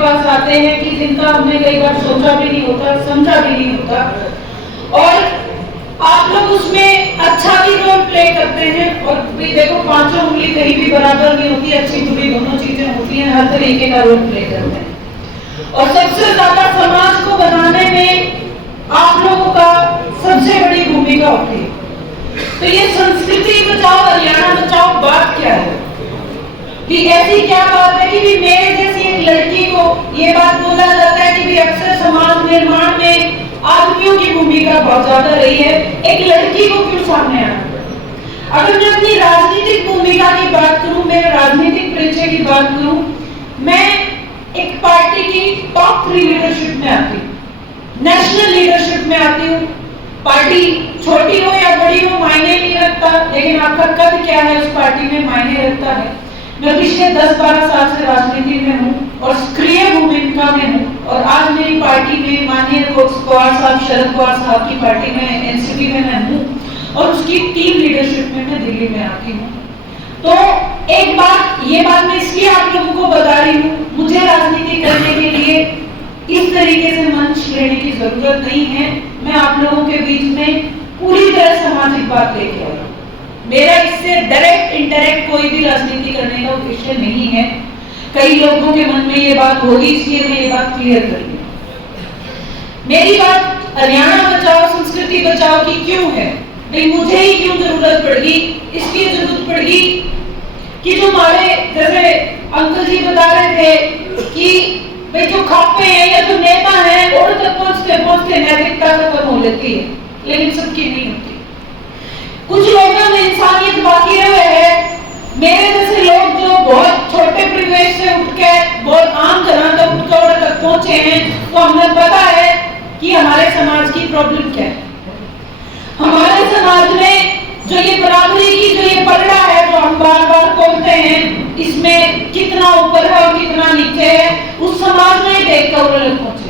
पास आते हैं कि जिनका हमने कई बार सोचा भी नहीं होता, समझा भी नहीं होता, और आप लोग उसमें अच्छा भी रोल प्ले करते हैं। और भी देखो, पांचों उंगली कहीं भी बराबर नहीं होती, अच्छी बुरी दोनों चीजें होती हैं, हर तरीके का रोल प्ले करते हैं। और सबसे ज्यादा समाज को बनाने में आप लोगों का सबसे बड़ी भूमिका होती है। तो ये संस्कृति बचाओ हरियाणा बचाओ बात क्या है कि ऐसी क्या बात है कि भी मेरे जैसी एक लड़की को ये बात बोला जाता है कि भी अक्सर समाज निर्माण में आदमियों की भूमिका बहुत ज्यादा रही है, एक लड़की को क्यों सामने आना। अगर मैं अपनी राजनीतिक भूमिका की बात करूं, मेरे राजनीतिक परिचय की बात करूं, मैं एक पार्टी की टॉप 3 लीडरशिप में आती हूँ, नेशनल लीडरशिप में आती हूँ। पार्टी छोटी हो या बड़ी हो मायने नहीं रखता, लेकिन आपका कद क्या है उस पार्टी में मायने रखता है। मैं पिछले 10-12 साल से राजनीति में हूँ और सक्रिय भूमिका में हूँ, और आज मेरी पार्टी में माननीय पवार साहब, शरद पवार साहब की पार्टी में, एनसीपी में मैं हूँ, और उसकी टीम लीडरशिप में मैं दिल्ली में आती हूँ। तो एक बात, ये बात मैं इसलिए आप लोगों को बता रही हूँ, मुझे राजनीति करने के लिए इस तरीके से मंच लेने की जरूरत नहीं है। मैं आप लोगों के बीच में पूरी तरह सामाजिक बात लेके आई हूँ। मेरा इससे डायरेक्ट इनडायरेक्ट कोई भी राजनीति करने का उद्देश्य नहीं है। कई लोगों के मन में ये बात होगी, इसलिए मैं ये बात क्लियर कर रही हूँ। मेरी बात हरियाणा बचाओ संस्कृति बचाओ की क्यों है, भाई मुझे ही क्यों जरूरत पड़गी, इसकी जरूरत पड़गी कि जो हमारे जैसे अंकल जी बता रहे थे कि भाई जो खापे हैं या जो नेता हैं और तक पहुंचते पहुंचते नैतिकता खत्म हो लेती है, लेकिन सबकी नहीं होती। कुछ लोगों में इंसानियत बाकी रहे है। मेरे जैसे लोग जो बहुत छोटे परिवेश से उठ के बहुत आम तरह तक उठकर तक पहुंचे हैं, तो हमें पता है कि हमारे समाज की प्रॉब्लम क्या है। हमारे समाज में जो ये बराबरी की जो ये पलड़ा है जो हम बार बार बोलते हैं, इसमें कितना ऊपर है और कितना नीचे है, उस समाज में देखकर पहुंचे।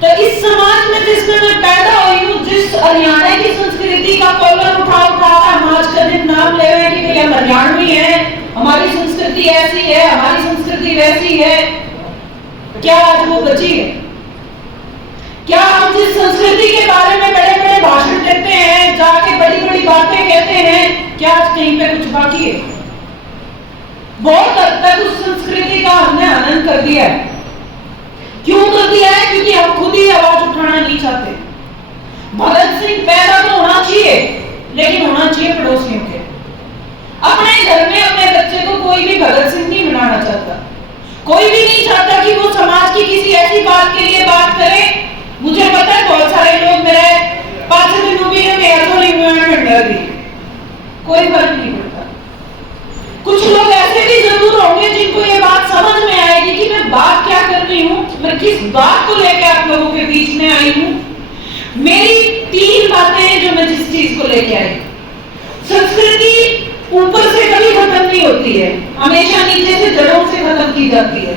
तो इस समाज में जिसमें मैं पैदा हुई हूँ, जिस हरियाणा की संस्कृति का कॉलर उठा हम आज का दिन नाम ले रहे हैं कि हम हरियाणवी हैं, हमारी संस्कृति ऐसी है, हमारी संस्कृति वैसी है, क्या आज वो बची है? क्या हम जिस संस्कृति के बारे में बड़े बड़े भाषण देते हैं, जाके बड़ी बड़ी बातें कहते हैं, क्या आज कहीं पे कुछ बाकी है? बहुत हद तक उस संस्कृति का हमने आनंद कर दिया है। क्यों कर दिया है? क्योंकि हम खुद ही आवाज उठाना नहीं चाहते। भगत सिंह पैदा तो होना चाहिए, लेकिन होना चाहिए पड़ोसियों के। अपने घर में अपने बच्चे को कोई भी भगत सिंह नहीं बनाना चाहता। कोई भी नहीं चाहता कि वो समाज की किसी ऐसी बात के लिए बात करे। मुझे पता है बहुत सारे लोग मेरे 5 दिन भी कोई फर्क नहीं पड़ता। कुछ लोग ऐसे भी जरूर होंगे जिनको ये बात समझ में आएगी कि मैं बात क्या कर रही हूँ, मैं किस बात को लेकर आप लोगों के बीच में आई हूँ। मेरी 3 बातें हैं जो मैं जिस चीज को लेके आई। संस्कृति ऊपर से कभी खत्म नहीं होती है, हमेशा नीचे से जड़ों से खत्म की जाती है।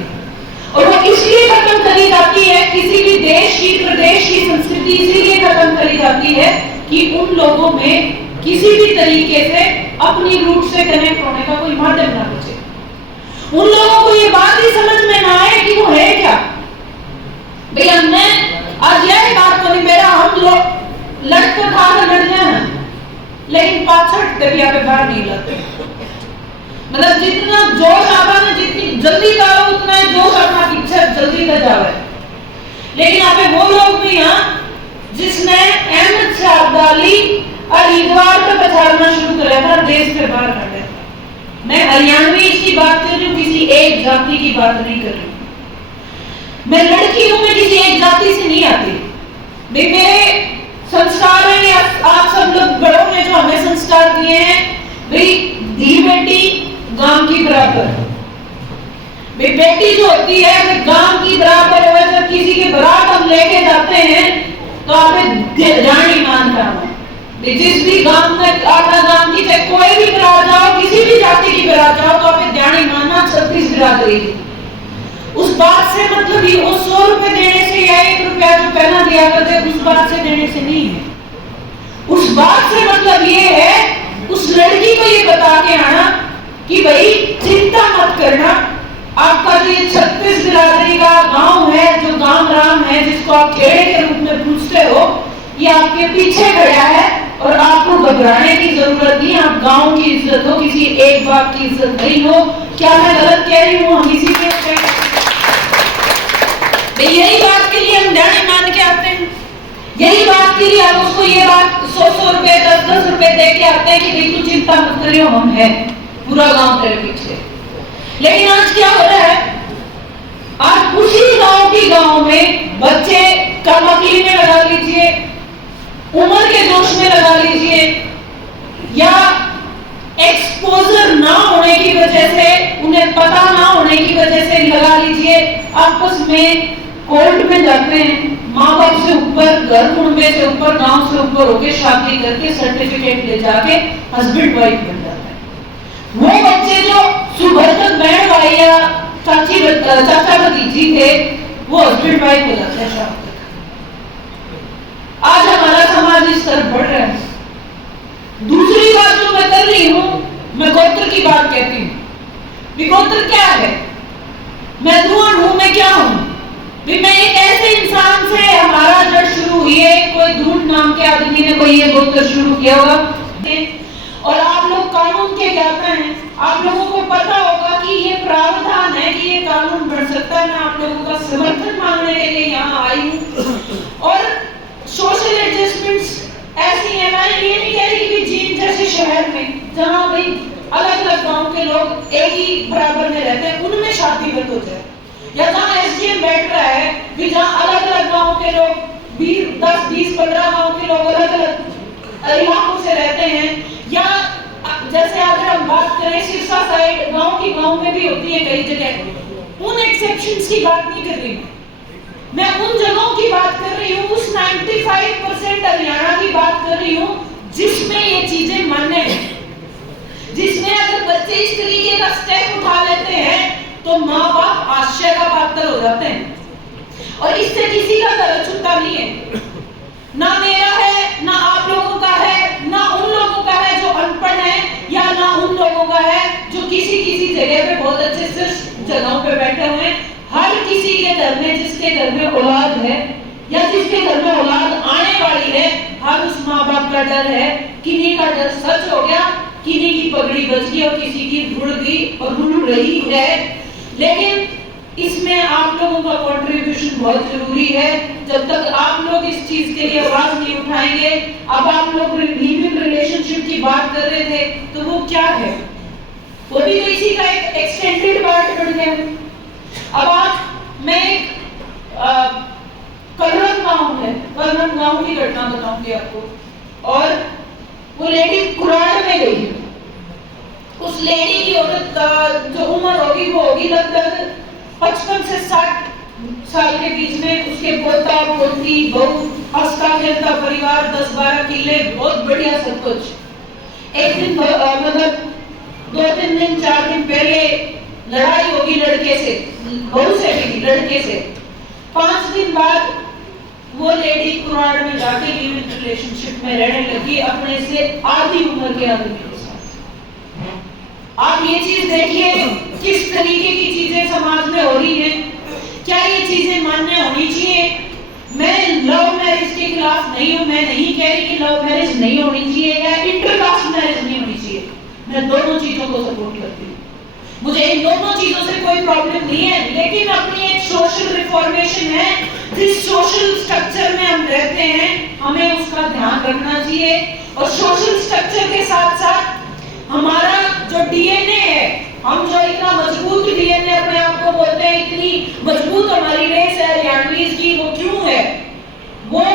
और वो इसलिए खत्म करी जाती है, किसी भी देश की प्रदेश की संस्कृति इसीलिए खत्म करी जाती है कि उन लोगों में किसी भी तरीके से अपनी रूट से कनेक्ट होने का कोई माध्यम ना बचे। उन लोगों को ये बात ही समझ में ना आए कि वो है क्या। भाई हमने आज यह बात को नहीं, मेरा हम लोग लड़कर खा लड़ जाए, लेकिन 65 दरिया पे बाहर नहीं लाते। मतलब जितना जोश आता है, जितनी जल्दी करो उतना जोश अपना पीछे जल्दी न जावे। लेकिन आप वो लोग भी हैं जिसने अहमद शाह अब्दाली हरिद्वार पे पछाड़ना शुरू कर था, देश से बाहर कर दिया था। मैं हरियाणवी की बात कर रही हूँ, किसी एक जाति की बात नहीं कर रही। मैं लड़की हूँ, मैं किसी एक जाति से नहीं आती। मेरे संस्कार है, आप सब लोग बड़ों ने जो हमें संस्कार दिए हैं, भाई धी बेटी गांव की बराबर। बेटी जो होती है वो गांव की बराबर है। जब किसी के बारात हम लेके जाते हैं तो आप जानी मानता हूं, जिस भी गांव में आपका गांव की चाहे कोई भी बारात जाओ, किसी भी जाति की बारात जाओ, तो आप जानी मानना 36 बिरादरी। उस बात से मतलब ये वो 100 रुपए देने से या 1 रुपया जो पहना दिया करते, उस बात से देने से नहीं है। उस बात से मतलब ये है उस लड़की को ये बता के आना कि भाई चिंता मत करना, आपका जो ये 36 बिरादरी जिसको आप टेढ़े के रूप में पूछते हो, ये आपके पीछे खड़ा है और आपको घबराने की जरूरत नहीं। आप गांव की इज्जत हो, किसी एक बाप की इज्जत नहीं हो। क्या मैं गलत कह रही हूँ? हम इसी के यही बात के लिए हम डाणे मान के आते हैं, यही बात के लिए हम उसको ये बात 100 रुपए 10 रुपए दे के आते हैं कि भाई तू चिंता मत करियो, हम हैं, पूरा गांव तेरे पीछे। लेकिन आज क्या हो रहा है? आज उसी गांव में बच्चे कामकली में लगा लीजिए, उम्र के जोश में लगा लीजिए, या एक्सपोजर ना होने की वजह से, उन्हें पता ना होने की वजह से लगा लीजिए, आपस में कोर्ट में जाते हैं, माँ बाप से ऊपर, घर कुंबे से ऊपर, गांव से ऊपर होके शादी करके सर्टिफिकेट ले जाके हस्बैंड वाइफ बन जाते हैं। वो बच्चे जो सुबह तक बहन भाई या चाचा भतीजी थे, वो हस्बैंड वाइफ हो जाते हैं शाम तक। आज हमारा समाज इस तरफ बढ़ रहा है। दूसरी बात जो मैं कर रही हूँ, मैं गोत्र की बात कहती हूँ। गोत्र क्या है? मैं कौन हूँ? मैं क्या हूँ? मैं एक ऐसे इंसान से हमारा जड़ शुरू हुई है, कोई ढूंढ नाम के आदमी ने कोई ये गोत्र शुरू किया होगा। और आप लोग कानून के ज्ञाता हैं, आप लोगों को पता होगा कि ये प्रावधान है कि ये कानून बन सकता है। मैं आप लोगों का समर्थन मांगने के लिए यहाँ आई हूँ। और सोशल एडजस्टमेंट्स ऐसी है, मैं ये नहीं कह रही कि जींद जैसे शहर में जहाँ भाई अलग अलग गांव के लोग एक ही बराबर में रहते हैं, उनमें शादी बंद हो जाए, या जहाँ एसडीएम बैठ रहा है कि जहाँ अलग अलग गांव के लोग 10, 20, 15 गांव के लोग अलग अलग इलाकों से रहते हैं, या जैसे अगर हम बात करें सिरसा साइड गांव में भी होती है कई जगह, उन एक्सेप्शंस की बात नहीं कर रही मैं उन जगहों की बात कर रही हूँ, उस 95% हरियाणा की बात कर रही हूँ जिसमें ये चीजें मान्य है, जिसमें अगर बच्चे इस तरीके का स्टेप उठा लेते हैं तो माँ बाप आश्चर्य का पात्र हो जाते हैं। और इससे किसी का घर छूटता नहीं है, ना मेरा है, ना आप लोगों का है, ना उन लोगों का है जो अनपढ़ है, या ना उन लोगों का है जो किसी जगह पे बहुत अच्छे से जगहों पे बैठे हुए हैं। हर किसी के घर में, जिसके घर में औलाद है या जिसके घर में औलाद आने वाली है, हर उस माँ बाप का डर है। किन्हीं का डर सच हो गया, किन्हीं की पगड़ी बच गई और किसी की रुड़ गई और रुड़ रही है। लेकिन इसमें आप लोगों का कंट्रीब्यूशन बहुत जरूरी है। जब तक आप लोग इस चीज के लिए आवाज नहीं उठाएंगे, अब आप लोग लिविंग रिलेशनशिप की बात कर रहे थे, तो वो क्या है? वो भी तो इसी का एक एक्सटेंडेड पार्ट बन गया। अब मैं कलरन गांव की घटना बताऊंगी आपको। और वो लेडी कुराड़ में गई, उस लेडी की औरत जो उम्र होगी वो होगी लगभग 55 से 60 साल के बीच में। उसके पोता पोती बहू, हंसता खेलता परिवार, 10-12 किले, बहुत बढ़िया सब कुछ। एक दिन मतलब 2-3 दिन 4 दिन पहले लड़ाई होगी लड़के से, बहू से भी, लड़के से। 5 दिन बाद वो लेडी कुराड़ में जाके लिविंग रिलेशनशिप में रहने लगी अपने से आधी उम्र के आदमी के साथ। आप ये चीज देखिए किस तरीके की चीजें समाज में हो रही है। क्या ये चीजें मान्य होनी चाहिए? मैं लव मैरिज के खिलाफ नहीं हूँ, मैं नहीं कह रही कि लव मैरिज नहीं होनी चाहिए या इंटरकास्ट मैरिज नहीं होनी चाहिए। मैं दोनों चीजों को सपोर्ट करती हूँ, मुझे इन दोनों चीजों से कोई प्रॉब्लम नहीं है। लेकिन अपनी एक सोशल रिफॉर्मेशन है, जिस सोशल स्ट्रक्चर में हम रहते हैं हमें उसका ध्यान रखना चाहिए। और सोशल स्ट्रक्चर के साथ साथ हमारा जो डीएनए है, हम जो इतना मजबूत डीएनए अपने आप को बोलते हैं, इतनी मजबूत हमारी रेस है हरियाणवीज की, वो क्यों है? वो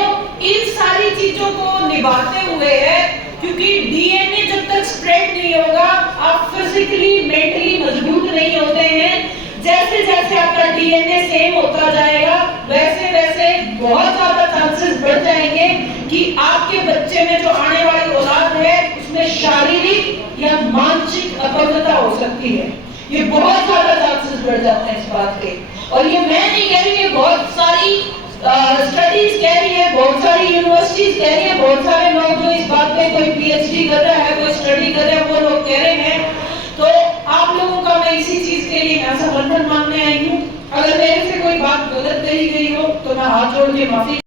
इन सारी चीजों को निभाते हुए है, क्योंकि डीएनए जब तक स्प्रेड नहीं होगा आप फिजिकली मेंटली मजबूत नहीं होते हैं। जैसे जैसे आपका डीएनए सेम होता जाएगा वैसे वैसे बहुत ज्यादा चांसेस बढ़ जाएंगे कि आपके बच्चे में जो आने वाली औलाद है उसमें शारीरिक या मानसिक अपंगता हो सकती है। ये बहुत ज्यादा चांसेस बढ़ जाते हैं इस बात के। और ये मैं नहीं कह रही, ये बहुत सारी स्टडीज कह रही है, बहुत सारी यूनिवर्सिटीज कह रही है, बहुत सारे लोग जो इस बात पे कोई पीएचडी कर रहा है, कोई स्टडी कर रहा है, वो लोग कह रहे हैं। तो आप लोगों का मैं इसी चीज के लिए यहाँ समर्थन मांगने आई हूँ। अगर मेरे से कोई बात गलत कही गई हो तो मैं हाथ जोड़ के माफी